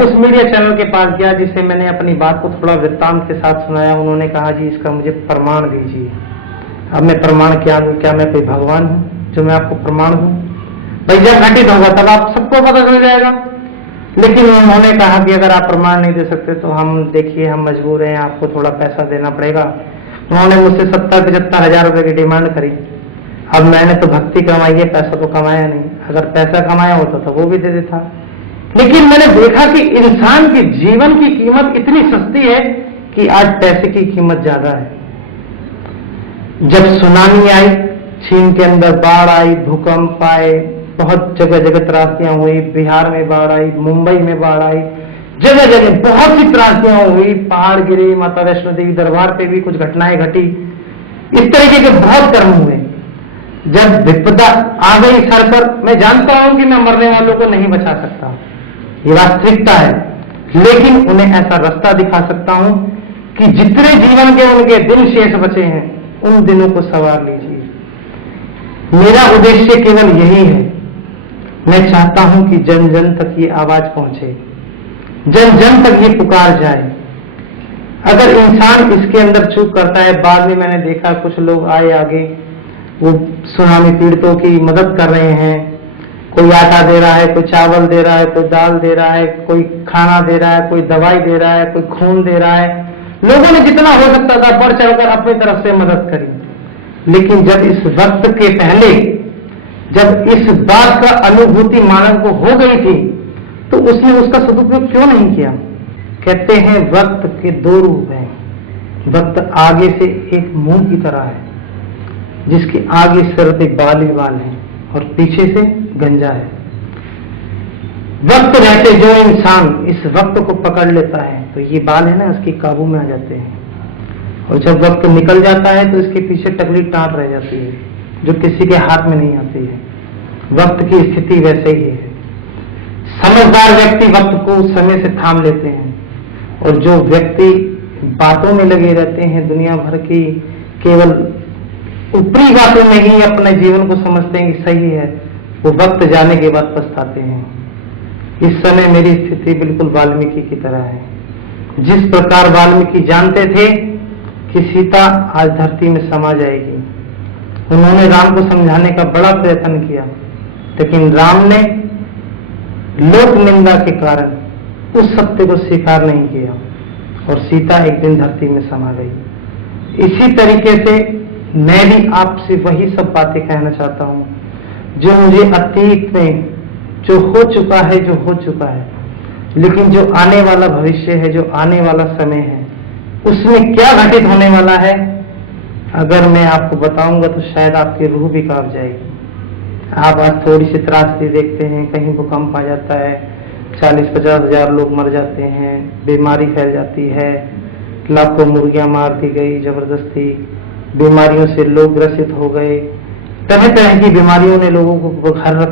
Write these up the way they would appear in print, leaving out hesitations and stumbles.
उस media channel के पास गया जिसे मैंने अपनी बात को थोड़ा वृत्तांत के साथ सुनाया। उन्होंने कहा जी इसका मुझे प्रमाण दीजिए। अब मैं प्रमाण क्या दूं? क्या मैं कोई भगवान हूं जो मैं आपको प्रमाण दूं? भाई जब घटित होगा तब आप सबको पता चल जाएगा। लेकिन उन्होंने कहा कि अगर आप प्रमाण नहीं दे सकते तो हम देखिए हम मजबूर हैं, आपको थोड़ा पैसा देना पड़ेगा। उन्होंने मुझसे 70-75 हजार रुपए की डिमांड करी। अब मैंने तो भक्ति कमाई है, पैसा तो कमाया नहीं। अगर पैसा कमाया होता तो वो भी दे देता। लेकिन मैंने देखा कि इंसान के जीवन की कीमत इतनी सस्ती है कि आज पैसे की कीमत ज्यादा है। जब सुनामी आई, चीन के अंदर बाढ़ आई, भूकंप आए, बहुत जगह जगह त्रासदियां हुई। बिहार में बाढ़ आई, मुंबई में बाढ़ आई, जगह जगह बहुत सी त्रासदियां हुई। पहाड़ गिरे, माता वैष्णो देवी दरबार पे भी कुछ घटनाएं घटी। इस तरीके के बहुत कर्म हुए। जब विपदा आ गई सर पर, मैं जानता हूं कि मैं मरने वालों को नहीं बचा सकता, ये वास्तविकता है। लेकिन उन्हें ऐसा रास्ता दिखा सकता हूं कि जितने जीवन के उनके दिन शेष बचे हैं उन दिनों को संवार लीजिए। मेरा उद्देश्य केवल यही है। मैं चाहता हूं कि जन जन तक ये आवाज पहुंचे, जन जन तक ये पुकार जाए। अगर इंसान इसके अंदर चूक करता है, बाद में मैंने देखा कुछ लोग आए आगे, वो सुनामी पीड़ितों की मदद कर रहे हैं। कोई आटा दे रहा है, कोई चावल दे रहा है, कोई दाल दे रहा है, कोई खाना दे रहा है, कोई दवाई दे रहा है, कोई खून दे रहा है। लोगों ने जितना हो सकता था बढ़ चढ़कर अपनी तरफ से मदद करी। लेकिन जब इस वक्त के पहले, जब इस बात का अनुभूति मानव को हो गई थी, तो उसने उसका सदुपयोग क्यों नहीं किया? कहते हैं वक्त के दो रूप हैं। वक्त आगे से एक मुंह की तरह है, जिसके आगे सिर पे बाल ही बाल है और पीछे से गंजा है। वक्त रहते जो इंसान इस वक्त को पकड़ लेता है तो ये बाल है ना, उसकी काबू में आ जाते हैं। और जब वक्त निकल जाता है तो इसके पीछे टकली टाट रह जाती है, जो किसी के हाथ में नहीं आती है। वक्त की स्थिति वैसे ही है। समझदार व्यक्ति वक्त को समय से थाम लेते हैं, और जो व्यक्ति बातों में लगे रहते हैं, दुनिया भर की केवल ऊपरी बातों में ही अपने जीवन को समझते हैं कि सही है, वो वक्त जाने के बाद पछताते हैं। इस समय मेरी स्थिति बिल्कुल वाल्मीकि की तरह है। जिस प्रकार वाल्मीकि जानते थे कि सीता आज धरती में समा जाएगी, उन्होंने राम को समझाने का बड़ा प्रयत्न किया, लेकिन राम ने लोक निंदा के कारण उस सत्य को स्वीकार नहीं किया और सीता एक दिन धरती में समा गई। इसी तरीके से मैं भी आपसे वही सब बातें कहना चाहता हूं जो मुझे अतीत में जो हो चुका है, लेकिन जो आने वाला भविष्य है, जो आने वाला समय है, उसमें क्या घटित होने वाला है, अगर मैं आपको बताऊंगा तो शायद आपकी रूह भी कांप जाएगी। आप आज थोड़ी सी त्रासदी देखते हैं, कहीं भूकंप आ जाता है, 40-50 हजार लोग मर जाते हैं, बीमारी फैल जाती है, लाखों मुर्गियां मार दी गई जबरदस्ती, बीमारियों से लोग ग्रसित हो गए, तरह तरह की बीमारियों ने लोगों को घर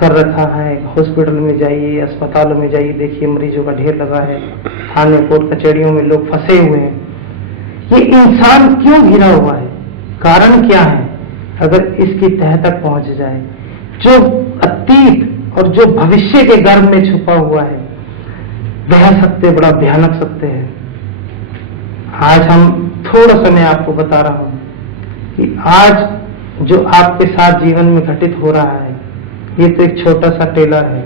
कर रखा है। हॉस्पिटल में जाइए, अस्पतालों में जाइए, देखिए मरीजों का ढेर लगा है, थाने कोर्ट कचहरियों में लोग फंसे हुए हैं। ये इंसान क्यों घिरा हुआ है? कारण क्या है? अगर इसकी तह तक पहुंच जाए, जो अतीत और जो भविष्य के गर्भ में छुपा हुआ है, वह सत्य बड़ा भयानक सत्य है। आज हम थोड़ा सा मैं आपको बता रहा हूं कि आज जो आपके साथ जीवन में घटित हो रहा है, ये तो एक छोटा सा ट्रेलर है।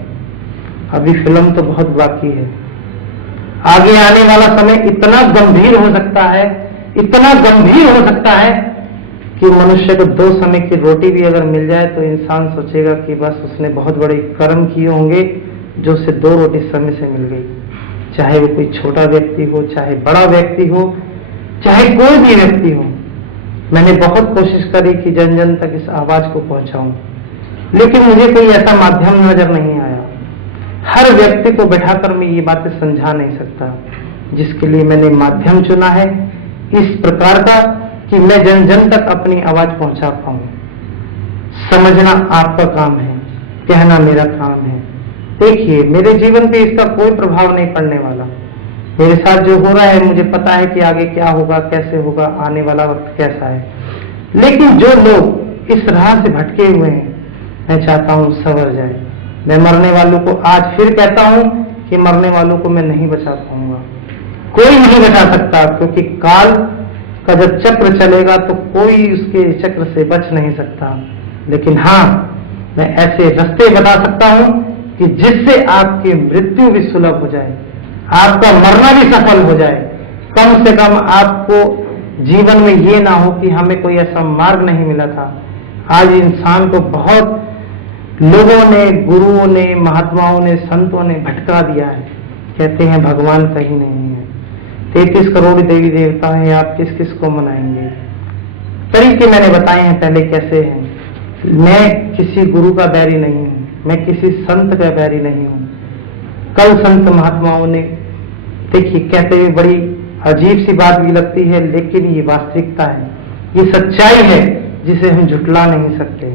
अभी फिल्म तो बहुत बाकी है। आगे आने वाला समय इतना गंभीर हो सकता है, इतना गंभीर हो सकता है कि मनुष्य को 2 समय की रोटी भी अगर मिल जाए तो इंसान सोचेगा कि बस उसने बहुत बड़े कर्म किए होंगे जो उसे 2 रोटी समय से मिल गई। चाहे वो कोई छोटा व्यक्ति हो, चाहे बड़ा व्यक्ति हो, चाहे कोई भी व्यक्ति हो। मैंने बहुत कोशिश करी कि जन जन तक इस आवाज को पहुंचाऊं, लेकिन मुझे कोई ऐसा माध्यम नजर नहीं आया। हर व्यक्ति को बैठाकर मैं ये बातें समझा नहीं सकता, जिसके लिए मैंने माध्यम चुना है इस प्रकार का कि मैं जन जन तक अपनी आवाज पहुंचा पाऊं। समझना आपका काम है, कहना मेरा काम है। देखिए, मेरे जीवन पे इसका कोई प्रभाव नहीं पड़ने वाला। मेरे साथ जो हो रहा है, मुझे पता है कि आगे क्या होगा, कैसे होगा, आने वाला वक्त कैसा है। लेकिन जो लोग इस राह से भटके हुए हैं, मैं चाहता हूं सवर जाए। मैं मरने वालों को आज फिर कहता हूं कि मरने वालों को मैं नहीं बचा पाऊंगा। कोई नहीं बचा सकता, क्योंकि काल का जब चक्र चलेगा तो कोई उसके चक्र से बच नहीं सकता। लेकिन हाँ, मैं ऐसे रास्ते बता सकता हूं कि जिससे आपकी मृत्यु भी सुलभ हो जाए, आपका मरना भी सफल हो जाए। कम से कम आपको जीवन में ये ना हो कि हमें कोई ऐसा मार्ग नहीं मिला था। आज इंसान को बहुत लोगों ने, गुरुओं ने, महात्माओं ने, संतों ने भटका दिया है। कहते हैं भगवान कहीं नहीं है, 33 करोड़ देवी देवता हैं, आप किस किस को मनाएंगे। तरीके मैंने बताए हैं पहले कैसे हैं। मैं किसी गुरु का बैरी नहीं हूं, मैं किसी संत का बैरी नहीं हूं। कल संत महात्माओं ने, देखिए कहते हुए बड़ी अजीब सी बात भी लगती है, लेकिन ये वास्तविकता है, ये सच्चाई है जिसे हम झुटला नहीं सकते,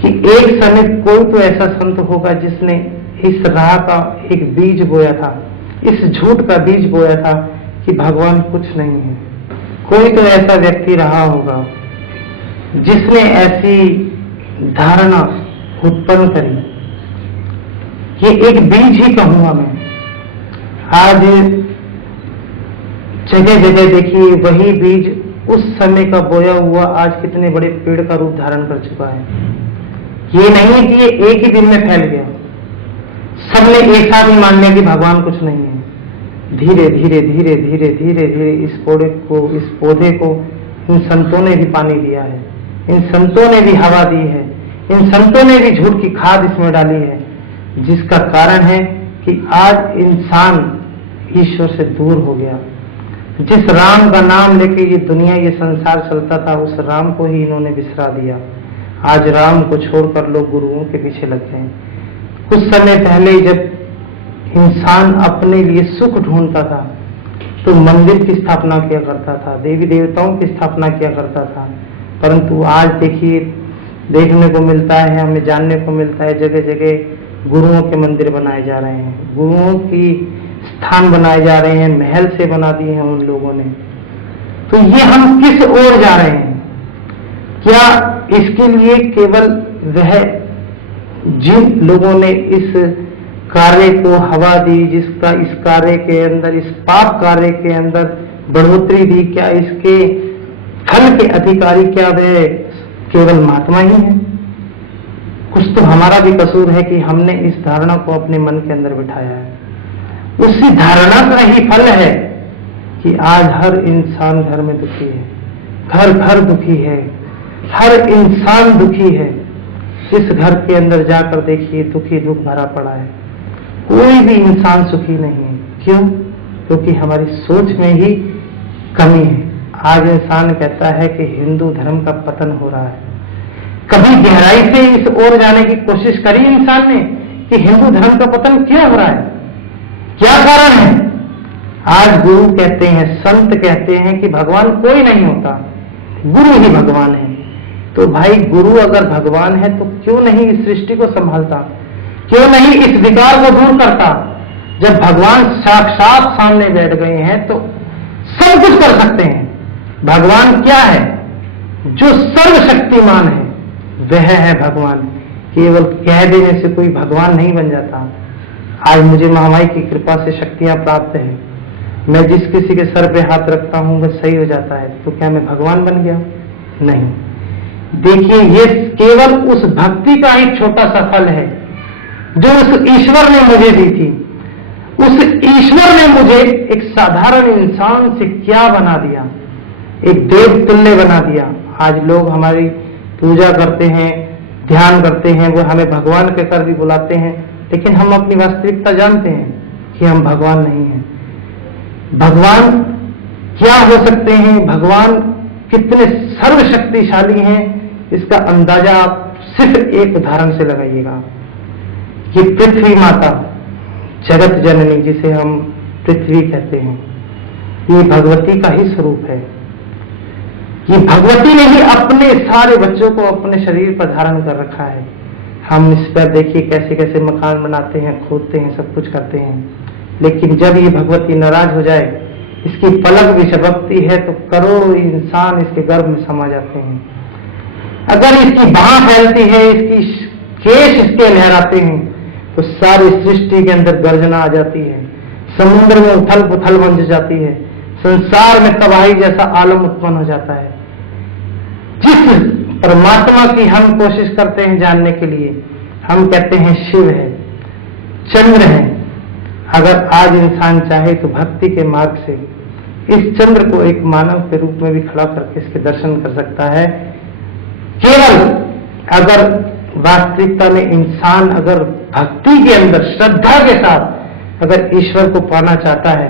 कि एक समय कोई तो ऐसा संत होगा जिसने इस राह का एक बीज बोया था, इस झूठ का बीज बोया था कि भगवान कुछ नहीं है। कोई तो ऐसा व्यक्ति रहा होगा जिसने ऐसी धारणा उत्पन्न करी। ये एक बीज ही कहूंगा मैं। आज जगह जगह देखिए वही बीज उस समय का बोया हुआ आज कितने बड़े पेड़ का रूप धारण कर चुका है। ये नहीं है कि ये एक ही दिन में फैल गया, सबने एक साथ ही मान लिया कि भगवान कुछ नहीं है। धीरे धीरे धीरे धीरे धीरे धीरे इस पौधे को इन संतों ने भी पानी दिया है, इन संतों ने भी हवा दी है, इन संतों ने भी झूठ की खाद इसमें डाली है, जिसका कारण है कि आज इंसान ईश्वर से दूर हो गया। जिस राम का नाम लेके ये दुनिया, ये संसार चलता था, उस राम को ही इन्होंने बिसरा दिया। आज राम को छोड़कर लोग गुरुओं के पीछे लग गए। कुछ समय पहले जब इंसान अपने लिए सुख ढूंढता था तो मंदिर की स्थापना किया करता था, देवी देवताओं की स्थापना किया करता था। परंतु आज देखिए देखने को मिलता है, हमें जानने को मिलता है, जगह जगह गुरुओं के मंदिर बनाए जा रहे हैं, गुरुओं की स्थान बनाए जा रहे हैं, महल से बना दिए हैं उन लोगों ने। तो ये हम किस ओर जा रहे हैं? क्या इसके लिए केवल वह जिन लोगों ने इस कार्य को हवा दी, जिसका इस कार्य के अंदर, इस पाप कार्य के अंदर बढ़ोतरी दी, क्या इसके फल के अधिकारी क्या वे केवल महात्मा ही हैं? कुछ तो हमारा भी कसूर है कि हमने इस धारणा को अपने मन के अंदर बिठाया है। उसी धारणा का ही फल है कि आज हर इंसान घर में दुखी है, घर घर दुखी है, हर इंसान दुखी है। इस घर के अंदर जाकर देखिए दुखी दुख भरा पड़ा है, कोई भी इंसान सुखी नहीं है। क्यों? क्योंकि हमारी सोच में ही कमी है। आज इंसान कहता है कि हिंदू धर्म का पतन हो रहा है। कभी गहराई से इस ओर जाने की कोशिश करी इंसान ने कि हिंदू धर्म का पतन क्यों हो रहा है, क्या कारण है? आज गुरु कहते हैं, संत कहते हैं कि भगवान कोई नहीं होता, गुरु ही भगवान है। तो भाई गुरु अगर भगवान है तो क्यों नहीं इस सृष्टि को संभालता, क्यों नहीं इस विकार को दूर करता? जब भगवान साक्षात सामने बैठ गए हैं तो सब कुछ कर सकते हैं। भगवान क्या है? जो सर्वशक्तिमान है वह है भगवान। केवल कह देने से कोई भगवान नहीं बन जाता। आज मुझे महामाई की कृपा से शक्तियां प्राप्त है, मैं जिस किसी के सर पे हाथ रखता हूं वह सही हो जाता है, तो क्या मैं भगवान बन गया? नहीं। देखिए ये केवल उस भक्ति का एक छोटा सा फल है जो उस ईश्वर ने मुझे दी थी। उस ईश्वर ने मुझे एक साधारण इंसान से क्या बना दिया, एक देव तुल्य बना दिया। आज लोग हमारी पूजा करते हैं, ध्यान करते हैं, वो हमें भगवान कहकर भी बुलाते हैं, लेकिन हम अपनी वास्तविकता जानते हैं कि हम भगवान नहीं हैं। भगवान क्या हो सकते हैं, भगवान कितने सर्वशक्तिशाली हैं, इसका अंदाजा आप सिर्फ एक उदाहरण से लगाइएगा। ये पृथ्वी माता, जगत जननी जिसे हम पृथ्वी कहते हैं, ये भगवती का ही स्वरूप है। ये भगवती ने ही अपने सारे बच्चों को अपने शरीर पर धारण कर रखा है। हम इस पर देखिए कैसे कैसे मकान बनाते हैं, खोदते हैं, सब कुछ करते हैं, लेकिन जब ये भगवती नाराज हो जाए, इसकी पलक भी झपकती है तो करोड़ों इंसान इसके गर्भ में समा जाते हैं। अगर इसकी बाह फैलती है, इसकी केश इसके लहराते हैं, तो सारी सृष्टि के अंदर गर्जना आ जाती है, समुद्र में उथल पुथल बन जाती है, संसार में तबाही जैसा आलम उत्पन्न हो जाता है। जिस परमात्मा की हम कोशिश करते हैं जानने के लिए, हम कहते हैं शिव है, चंद्र है। अगर आज इंसान चाहे तो भक्ति के मार्ग से इस चंद्र को एक मानव के रूप में भी खड़ा करके इसके दर्शन कर सकता है। केवल अगर वास्तविकता में इंसान अगर भक्ति के अंदर श्रद्धा के साथ अगर ईश्वर को पाना चाहता है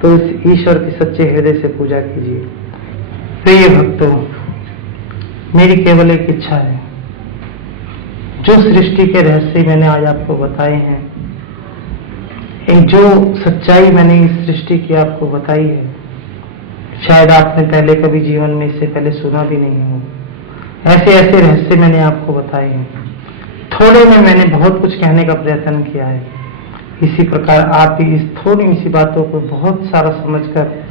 तो इस ईश्वर की सच्चे हृदय से पूजा कीजिए। प्रिय भक्तों, मेरी केवल एक इच्छा है, जो सृष्टि के रहस्य मैंने आज आपको बताए हैं, जो सच्चाई मैंने इस सृष्टि की आपको बताई है, शायद आपने पहले कभी जीवन में इससे पहले सुना भी नहीं हो। ऐसे ऐसे रहस्य मैंने आपको बताए हैं। थोड़े में मैंने बहुत कुछ कहने का प्रयत्न किया है। इसी प्रकार आप भी इस थोड़ी सी बातों को बहुत सारा समझकर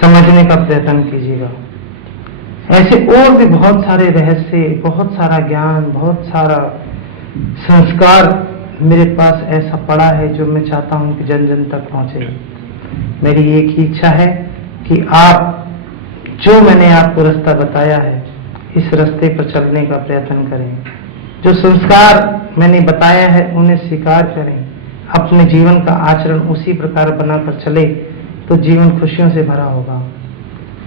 समझने का प्रयत्न कीजिएगा। ऐसे और भी बहुत सारे रहस्य, बहुत सारा ज्ञान, बहुत सारा संस्कार मेरे पास ऐसा पड़ा है जो मैं चाहता हूं कि जन जन तक पहुंचे। मेरी एक ही इच्छा है कि आप जो मैंने आपको रास्ता बताया है इस रास्ते पर चलने का प्रयत्न करें। जो संस्कार मैंने बताया है उन्हें स्वीकार करें, अपने जीवन का आचरण उसी प्रकार बनाकर चले तो जीवन खुशियों से भरा होगा।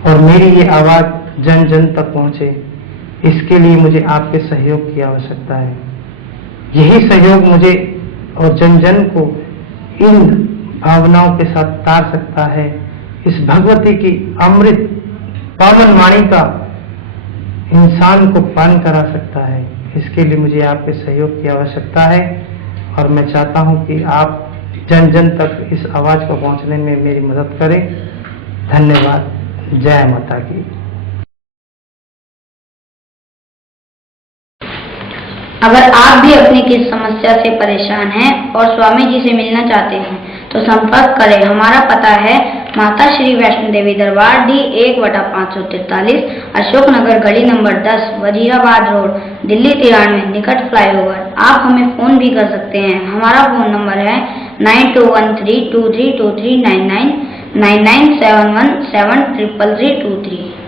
और मेरी ये आवाज जन जन तक पहुंचे, इसके लिए मुझे आपके सहयोग की आवश्यकता है। यही सहयोग मुझे और जन जन को इन भावनाओं के साथ तार सकता है, इस भगवती की अमृत पावन वाणी का इंसान को पान करा सकता है। इसके लिए मुझे आपके सहयोग की आवश्यकता है और मैं चाहता हूं कि आप जन जन तक इस आवाज को पहुंचने में मेरी मदद करें। धन्यवाद। जय माता की। अगर आप भी अपनी किसी समस्या से परेशान हैं और स्वामी जी से मिलना चाहते हैं तो संपर्क करें। हमारा पता है माता श्री वैष्णो देवी दरबार D1/543, अशोकनगर गली नंबर 10, वजीराबाद रोड, दिल्ली 93, निकट फ्लाईओवर। आप हमें फोन भी कर सकते हैं। हमारा फोन नंबर है 9213232399, 9971733323।